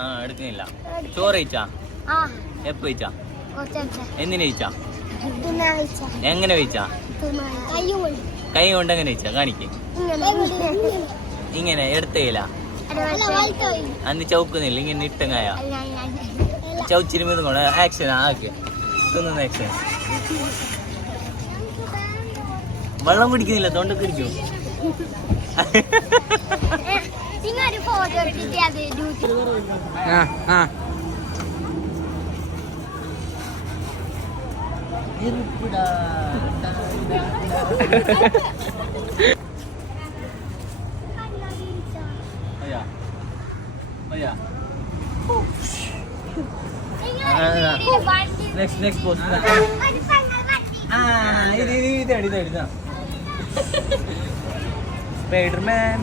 ആ എടുക്കുന്നില്ല. ചോറ് കഴിച്ചാ? എപ്പ കഴിച്ചാ? എന്തിനു കഴിച്ചാ? എങ്ങനെ കഴിച്ചാ? കൈ കൊണ്ട് എങ്ങനെ കഴിച്ചാ? കാണിക്ക്. ഇങ്ങനെ എടുത്തേല അന്ന് ചൗക്കുന്നില്ല, ഇങ്ങനെ ഇട്ടങ്ങായ ചൗച്ചിരുമ്പത് കൊണ്ട് ആക്ഷൻ ആക്ക് തിന്നുന്ന ആക്ഷൻ. വെള്ളം കുടിക്കുന്നില്ല, തൊണ്ടക്ക് ഇരിക്കും. Next post. Spider-Man.